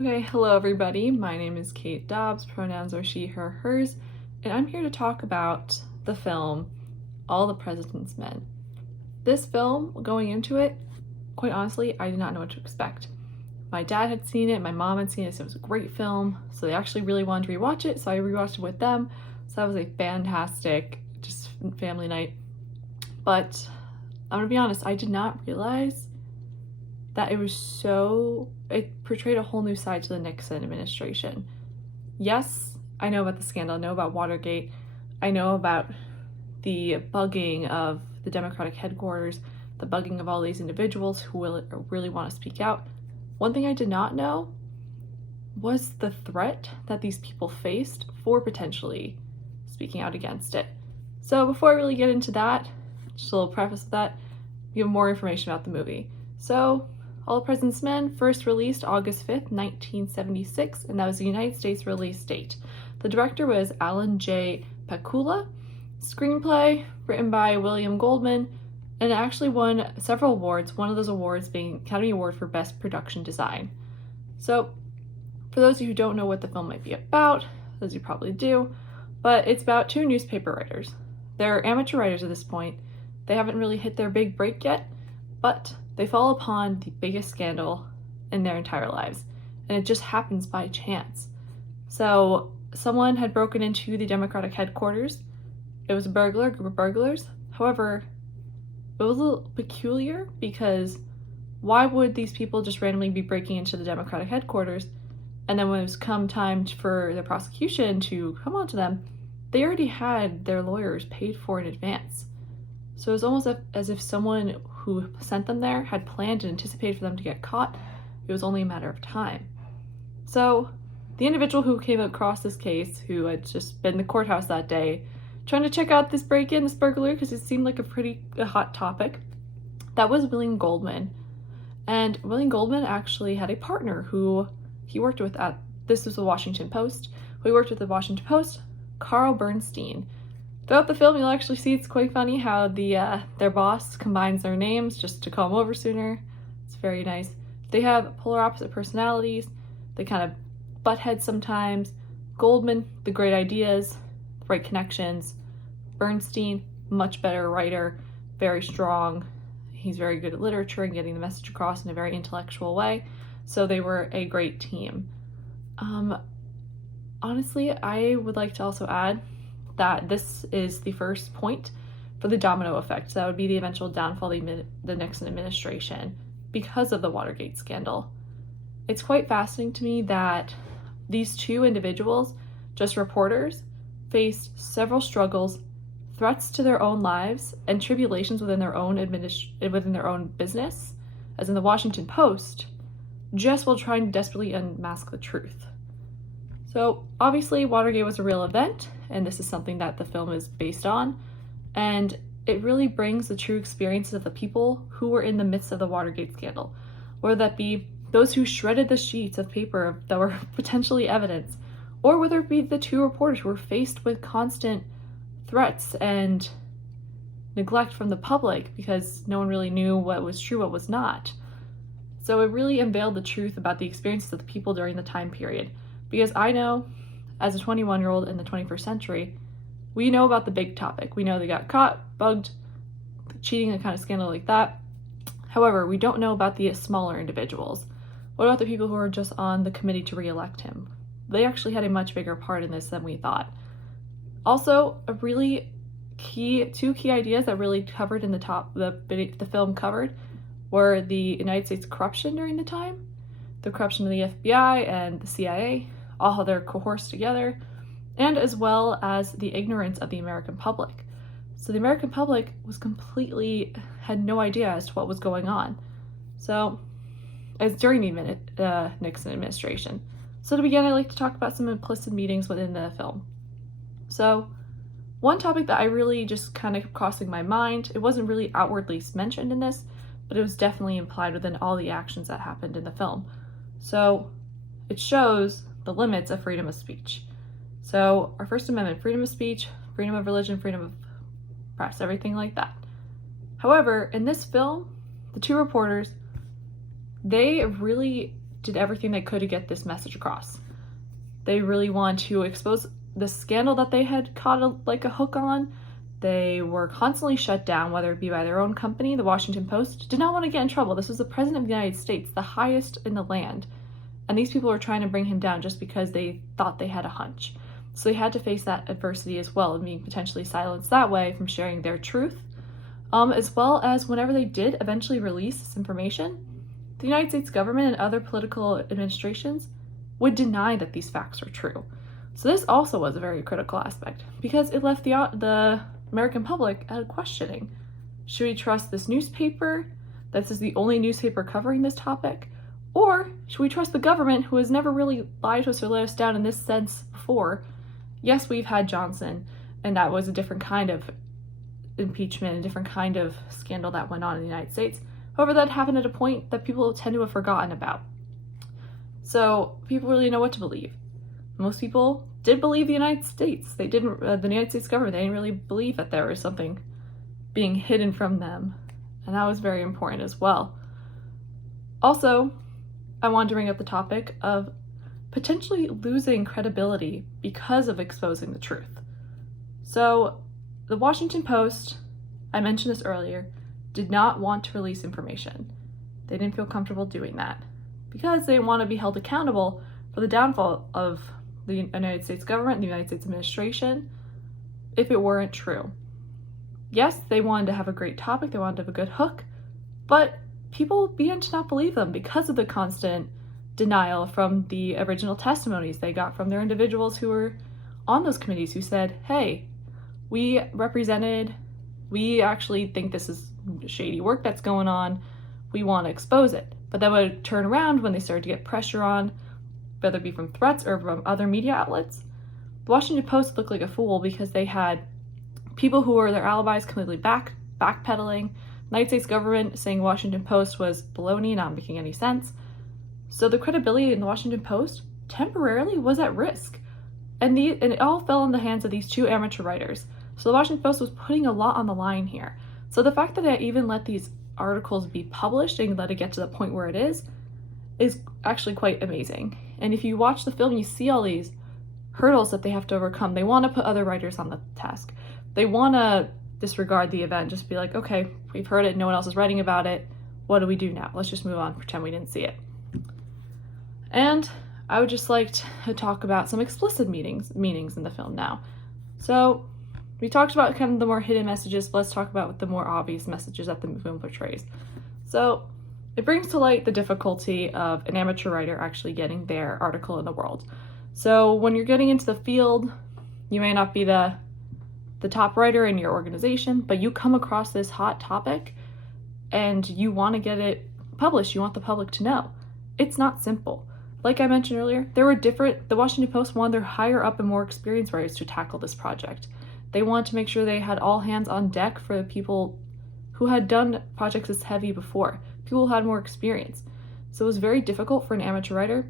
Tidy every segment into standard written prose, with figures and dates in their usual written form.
Okay, hello everybody. My name is Kate Dobbs, pronouns are she, her, hers, and I'm here to talk about the film All the President's Men. This film, going into it, quite honestly, I did not know what to expect. My dad had seen it, my mom had seen it, so it was a great film, so they actually really wanted to rewatch it, so I rewatched it with them. So that was a fantastic, just family night. But I'm gonna be honest, I did not realize that it portrayed a whole new side to the Nixon administration. Yes, I know about the scandal, I know about Watergate, I know about the bugging of the Democratic headquarters, the bugging of all these individuals who really want to speak out. One thing I did not know was the threat that these people faced for potentially speaking out against it. So before I really get into that, just a little preface of that, you have more information about the movie. So All the President's Men, first released August 5th, 1976, and that was the United States release date. The director was Alan J. Pakula. Screenplay, written by William Goldman, and it actually won several awards, one of those awards being Academy Award for Best Production Design. So, for those of you who don't know what the film might be about, as you probably do, but it's about two newspaper writers. They're amateur writers at this point. They haven't really hit their big break yet, but they fall upon the biggest scandal in their entire lives, and it just happens by chance. So someone had broken into the Democratic headquarters. It was a group of burglars. However, it was a little peculiar because why would these people just randomly be breaking into the Democratic headquarters? And then when it was come time for the prosecution to come onto them, they already had their lawyers paid for in advance. So it was almost as if someone who sent them there had planned and anticipated for them to get caught. It was only a matter of time. So the individual who came across this case, who had just been in the courthouse that day, trying to check out this break-in, this burglary, because it seemed like a hot topic, that was William Goldman. And William Goldman actually had a partner who he worked with this was the Washington Post, who he worked with at the Washington Post, Carl Bernstein. Throughout the film, you'll actually see it's quite funny how their boss combines their names just to call him over sooner. It's very nice. They have polar opposite personalities. They kind of butt heads sometimes. Goldman, the great ideas, the right connections. Bernstein, much better writer, very strong. He's very good at literature and getting the message across in a very intellectual way. So they were a great team. Honestly, I would like to also add that this is the first point for the domino effect. So that would be the eventual downfall of the Nixon administration because of the Watergate scandal. It's quite fascinating to me that these two individuals, just reporters, faced several struggles, threats to their own lives, and tribulations within their own business, as in the Washington Post, just while trying to desperately unmask the truth. So obviously Watergate was a real event, and this is something that the film is based on, and it really brings the true experiences of the people who were in the midst of the Watergate scandal, whether that be those who shredded the sheets of paper that were potentially evidence, or whether it be the two reporters who were faced with constant threats and neglect from the public because no one really knew what was true, what was not. So it really unveiled the truth about the experiences of the people during the time period. Because I know, as a 21-year-old in the 21st century, we know about the big topic. We know they got caught, bugged, cheating, a kind of scandal like that. However, we don't know about the smaller individuals. What about the people who are just on the committee to re-elect him? They actually had a much bigger part in this than we thought. Also, two key ideas that really covered in the film covered were the United States corruption during the time, the corruption of the FBI and the CIA, all how they're coerced together, and as well as the ignorance of the American public. So the American public had no idea as to what was going on. So, as during the Nixon administration. So to begin, I'd like to talk about some implicit meanings within the film. So, one topic that I really just kind of kept crossing my mind, it wasn't really outwardly mentioned in this, but it was definitely implied within all the actions that happened in the film. So, it shows the limits of freedom of speech. So, our First Amendment, freedom of speech, freedom of religion, freedom of press, everything like that. However, in this film, the two reporters, they really did everything they could to get this message across. They really want to expose the scandal that they had caught a hook on. They were constantly shut down, whether it be by their own company. The Washington Post did not want to get in trouble. This was the President of the United States, the highest in the land. And these people were trying to bring him down just because they thought they had a hunch. So they had to face that adversity as well, and being potentially silenced that way from sharing their truth. As well as whenever they did eventually release this information, the United States government and other political administrations would deny that these facts are true. So this also was a very critical aspect, because it left the American public at questioning. Should we trust this newspaper? This is the only newspaper covering this topic? Or should we trust the government, who has never really lied to us or let us down in this sense before? Yes, we've had Johnson, and that was a different kind of impeachment, a different kind of scandal that went on in the United States. However, that happened at a point that people tend to have forgotten about. So people really know what to believe. Most people did believe the United States. They didn't, the United States government, they didn't really believe that there was something being hidden from them. And that was very important as well. Also, I wanted to bring up the topic of potentially losing credibility because of exposing the truth. So the Washington Post, I mentioned this earlier, did not want to release information. They didn't feel comfortable doing that because they want to be held accountable for the downfall of the United States government, the United States administration, if it weren't true. Yes, they wanted to have a great topic, they wanted to have a good hook, but people began to not believe them because of the constant denial from the original testimonies they got from their individuals who were on those committees, who said, hey, we actually think this is shady work that's going on, we want to expose it. But then would turn around when they started to get pressure on, whether it be from threats or from other media outlets. The Washington Post looked like a fool because they had people who were their alibis completely backpedaling, United States government saying Washington Post was baloney, not making any sense. So the credibility in the Washington Post temporarily was at risk. And it all fell in the hands of these two amateur writers. So the Washington Post was putting a lot on the line here. So the fact that I even let these articles be published and let it get to the point where it is actually quite amazing. And if you watch the film, you see all these hurdles that they have to overcome. They want to put other writers on the task. They want to disregard the event, just be like, okay, we've heard it, no one else is writing about it. What do we do now? Let's just move on, pretend we didn't see it. And I would just like to talk about some explicit meanings in the film now. So we talked about kind of the more hidden messages, but let's talk about the more obvious messages that the film portrays. So it brings to light the difficulty of an amateur writer actually getting their article in the world. So when you're getting into the field, you may not be the top writer in your organization, but you come across this hot topic and you want to get it published. You want the public to know. It's not simple. Like I mentioned earlier, the Washington Post wanted their higher up and more experienced writers to tackle this project. They wanted to make sure they had all hands on deck for the people who had done projects this heavy before, people who had more experience. So it was very difficult for an amateur writer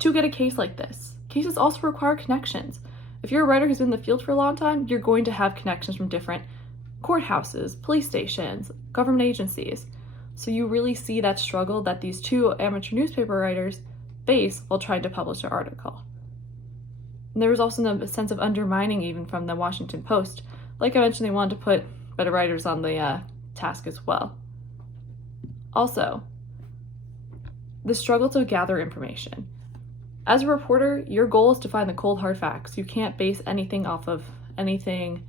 to get a case like this. Cases also require connections. If you're a writer who's been in the field for a long time, you're going to have connections from different courthouses, police stations, government agencies. So you really see that struggle that these two amateur newspaper writers face while trying to publish their article. And there was also a sense of undermining even from the Washington Post. Like I mentioned, they wanted to put better writers on the task as well. Also, the struggle to gather information. As a reporter, your goal is to find the cold hard facts. You can't base anything off of anything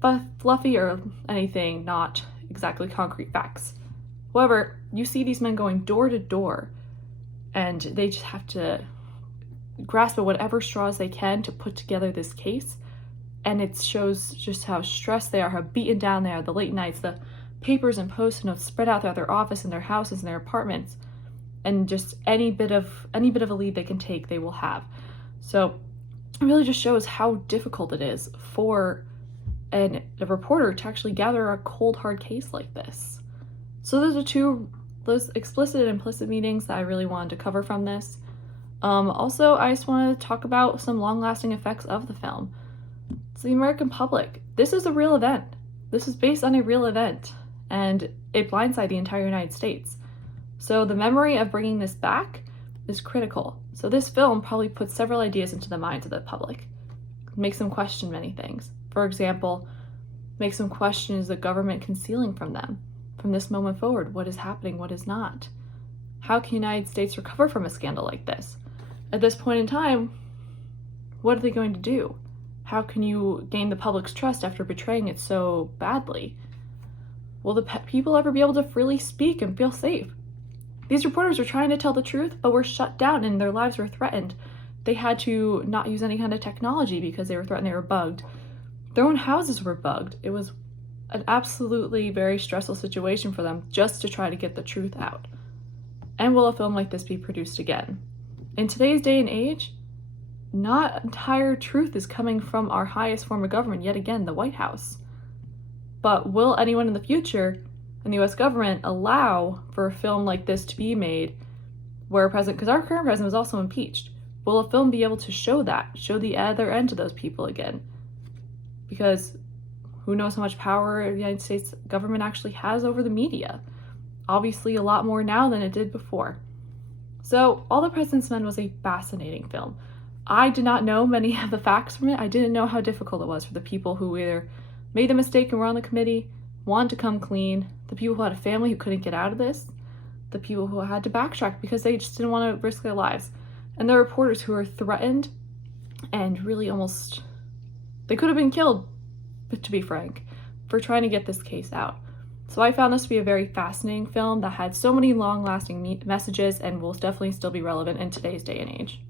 but fluffy or anything not exactly concrete facts. However, you see these men going door to door, and they just have to grasp at whatever straws they can to put together this case. And it shows just how stressed they are, how beaten down they are, the late nights, the papers and post-it notes spread out throughout their office and their houses and their apartments. And just any bit of a lead they can take, they will have. So it really just shows how difficult it is for a reporter to actually gather a cold, hard case like this. So those explicit and implicit meanings that I really wanted to cover from this. Also, I just want to talk about some long-lasting effects of the film. So the American public, this is a real event. This is based on a real event, and it blindsided the entire United States. So the memory of bringing this back is critical. So this film probably puts several ideas into the minds of the public, makes them question many things. For example, makes them question, is the government concealing from them? From this moment forward, what is happening, what is not? How can the United States recover from a scandal like this? At this point in time, what are they going to do? How can you gain the public's trust after betraying it so badly? Will the people ever be able to freely speak and feel safe? These reporters were trying to tell the truth, but were shut down and their lives were threatened. They had to not use any kind of technology because they were threatened, they were bugged. Their own houses were bugged. It was an absolutely very stressful situation for them just to try to get the truth out. And will a film like this be produced again? In today's day and age, not entire truth is coming from our highest form of government, yet again, the White House. But will anyone in the future in the US government allow for a film like this to be made where a president, because our current president was also impeached, will a film be able to show that, show the other end to those people again? Because who knows how much power the United States government actually has over the media? Obviously a lot more now than it did before. So All the President's Men was a fascinating film. I did not know many of the facts from it. I didn't know how difficult it was for the people who either made the mistake and were on the committee, wanted to come clean, the people who had a family who couldn't get out of this, the people who had to backtrack because they just didn't want to risk their lives, and the reporters who were threatened and really almost, they could have been killed, to be frank, for trying to get this case out. So I found this to be a very fascinating film that had so many long-lasting messages and will definitely still be relevant in today's day and age.